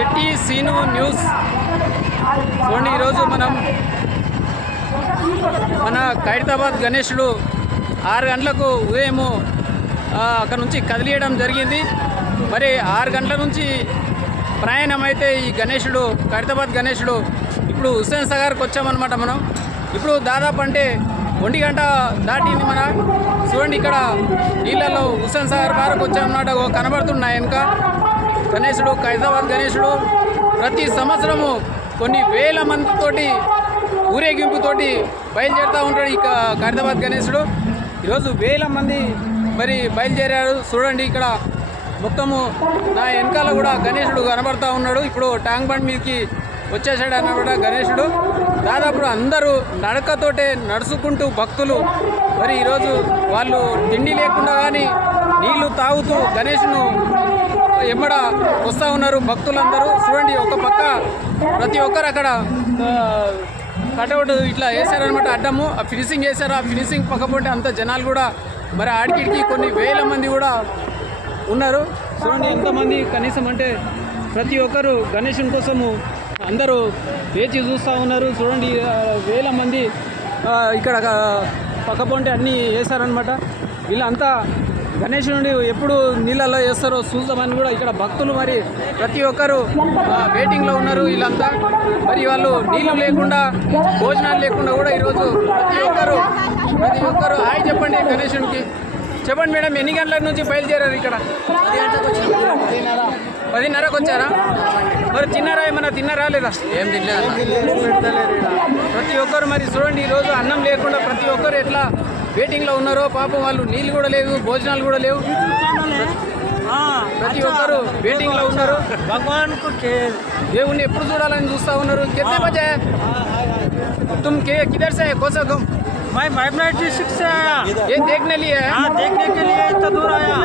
జెట్టి scene news చూడండి. ఈరోజు మనం మన ఖైరతాబాద్ గణేశుడు 6 గంటలకు ఉదయము అక్కడ నుంచి కదిలియడం జరిగింది. మరి 6 గంటల నుంచి ప్రయాణం అయితే ఈ గణేశుడు ఖైరతాబాద్ గణేశుడు ఇప్పుడు హుస్సేన్ సాగర్కి వచ్చామన్నమాట. మనం ఇప్పుడు దాదాపు అంటే 1 గంట దాటింది. మన చూడండి ఇక్కడ నీళ్ళలో హుస్సేన్ సాగర్ వరకు వచ్చామన్నమాట. కనబడుతున్నాయి వెనుక గణేశుడు ఖైరతాబాద్ గణేశుడు ప్రతి సంవత్సరము కొన్ని వేల మందితోటి ఊరేగింపుతోటి బయలుదేరుతూ ఉంటాడు ఈ ఖైరతాబాద్ గణేశుడు. ఈరోజు వేల మంది మరి బయలుదేరారు. చూడండి ఇక్కడ మొత్తము నా వెనకాల కూడా గణేశుడు కనబడతా ఉన్నాడు. ఇప్పుడు ట్యాంక్ బండ్ మీదకి వచ్చేసాడు అన్నమాట గణేశుడు. దాదాపు అందరూ నడకతోటే నడుచుకుంటూ భక్తులు మరి ఈరోజు వాళ్ళు తిండి లేకుండా కానీ నీళ్లు తాగుతూ గణేశును ఎమ్మడ వస్తూ ఉన్నారు భక్తులందరూ. చూడండి ఒక పక్క ప్రతి ఒక్కరు అక్కడ కటౌట్ ఇట్లా వేసారనమాట, అడ్డము ఆ ఫినిషింగ్ వేశారు. ఆ ఫినిషింగ్ పక్కపోతే అంత జనాలు కూడా మరి ఆడికిడికి కొన్ని వేల మంది కూడా ఉన్నారు. చూడండి ఎంతమంది కనీసం అంటే ప్రతి ఒక్కరు గణేశుని కోసము అందరూ వేచి చూస్తూ ఉన్నారు. చూడండి వేల మంది ఇక్కడ పక్కపోంటే అన్నీ వేశారనమాట. వీళ్ళంతా గణేశుని ఎప్పుడు నీళ్ళల్లో వేస్తారో చూద్దామని కూడా ఇక్కడ భక్తులు మరి ప్రతి ఒక్కరు వెయిటింగ్లో ఉన్నారు. వీళ్ళంతా మరి వాళ్ళు నీళ్ళు లేకుండా భోజనాలు లేకుండా కూడా ఈరోజు ప్రతి ఒక్కరు హాయ్ చెప్పండి గణేశునికి. చెప్పండి మేడం, ఎన్ని గంటల నుంచి బయలుదేరారు? ఇక్కడ 10:30కు వచ్చారా? మరి తిన్నారా? ఏమన్నా తిన్నారా లేదా? ఏం తినలేదు. ప్రతి ఒక్కరు మరి చూడండి ఈరోజు అన్నం లేకుండా ప్రతి ఒక్కరు ఎట్లా వెయిటింగ్లో ఉన్నారో పాపం. వాళ్ళు నీళ్ళు కూడా లేవు, భోజనాలు కూడా లేవు. ప్రతి ఒక్కరు వెయిటింగ్లో ఉన్నారు. దేవుణ్ణి ఎప్పుడు చూడాలని చూస్తూ ఉన్నారు. కితనే బజే तुम किधर से है? कौन सा गाँव? मैं वाइब्रेट डिस्ट्रिक्ट से आया। ये देखने लिए है? हाँ, देखने के लिए इतना दूर आया।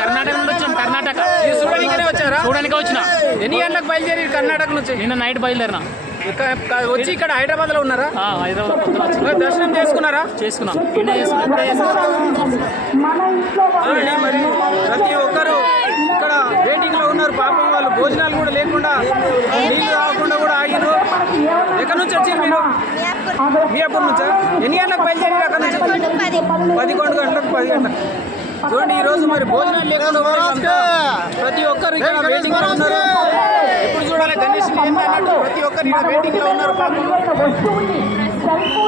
కర్ణాటక నుండి వచ్చాం. కర్ణాటక చూడడానికనే వచ్చారా? చూడడానికి వచ్చిన. ఎన్ని గంటలకు బయలుదేరి కర్ణాటక నుంచి? నిన్న నైట్ బయలుదేరినా. వచ్చి ఇక్కడ హైదరాబాద్లో ఉన్నారా? హైదరాబాద్ దర్శనం చేసుకున్నారా? చేసుకున్నాం. మరి ప్రతి ఒక్కరు ఇక్కడ వెయిటింగ్లో ఉన్నారు. పాపం వాళ్ళు భోజనాలు కూడా లేకుండా నీళ్ళు తాగకుండా కూడా ఆగిరు. ఎక్కడి నుంచి వచ్చారు మీరు? మియాపూర్ నుంచా? ఎన్ని గంటలకు బయలుదేరి అక్కడ నుంచి? 11 గంటలకు 10 గంటలకు. చూడండి ఈరోజు మరి భోజనాలు లేకుండా ప్రతి ఒక్కరు ఇక్కడ వెయిటింగ్లో ఉన్నారు. ఎప్పుడు చూడాలి గణేష్ అన్నట్టు ప్రతి ఒక్కరు ఇక్కడ వెయిటింగ్లో ఉన్నారు.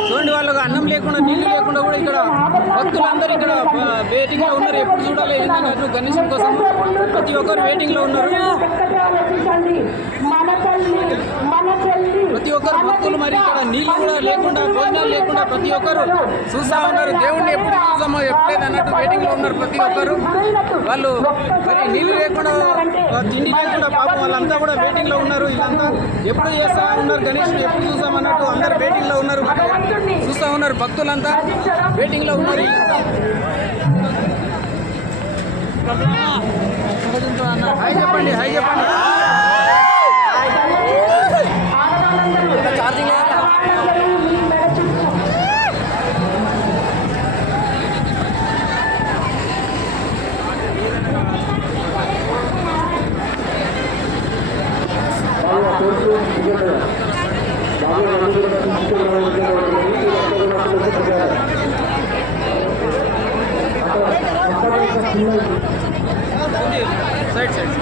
చూడండి వాళ్ళకు అన్నం లేకుండా నీళ్లు లేకుండా కూడా ఇక్కడ భక్తులందరూ ఇక్కడ వెయిటింగ్లో ఉన్నారు. ఎప్పుడు చూడాలి ఏంటన్నట్టు గణేష్ కోసం ప్రతి ఒక్కరు వెయిటింగ్లో ఉన్నారు. ప్రతి ఒక్కరు భక్తులు మరి ఇక్కడ నీళ్ళు కూడా లేకుండా భోజనాలు లేకుండా ప్రతి ఒక్కరు చూస్తూ ఉన్నారు. దేవుణ్ణి ఎప్పుడు చూసామో ఎప్పుడైతే అన్నట్టు వెయిటింగ్లో ఉన్నారు ప్రతి ఒక్కరు. వాళ్ళు మరి నీళ్ళు లేకుండా తిండి లేకుండా పాపం వాళ్ళంతా కూడా వెయిటింగ్లో ఉన్నారు. వీళ్ళంతా ఎప్పుడు చేస్తా ఉన్నారు గణేషుడు ఎప్పుడు చూసామన్నట్టు అందరు వెయిటింగ్లో ఉన్నారు. చూస్తూ ఉన్నారు భక్తులంతా వెయిటింగ్లో ఉన్నారు. హాయ్ చెప్పండి, హాయ్ చెప్పండి. Charging side side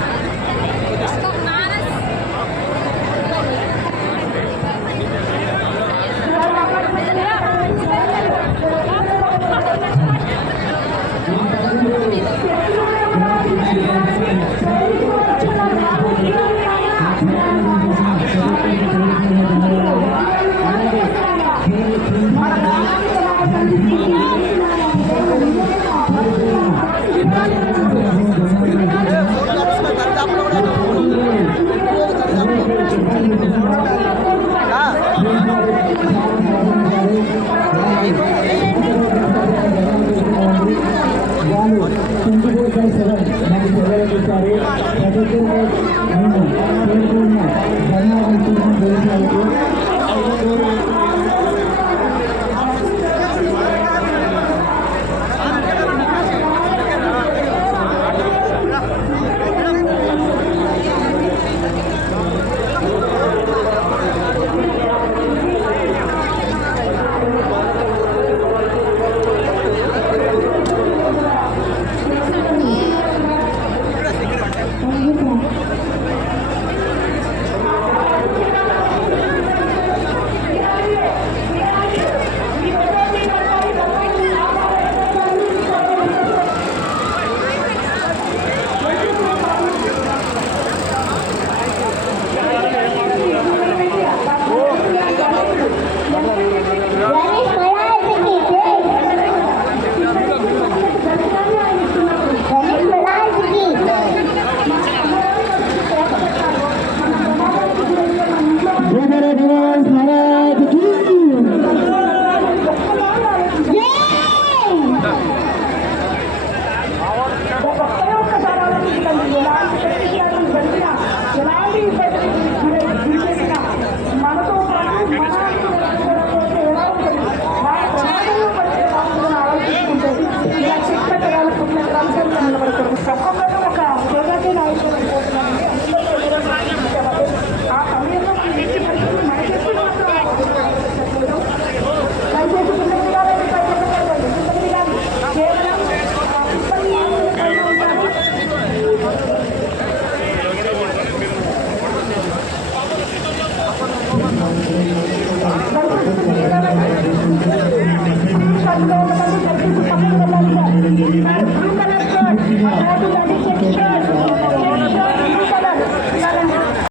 Blue color shirt,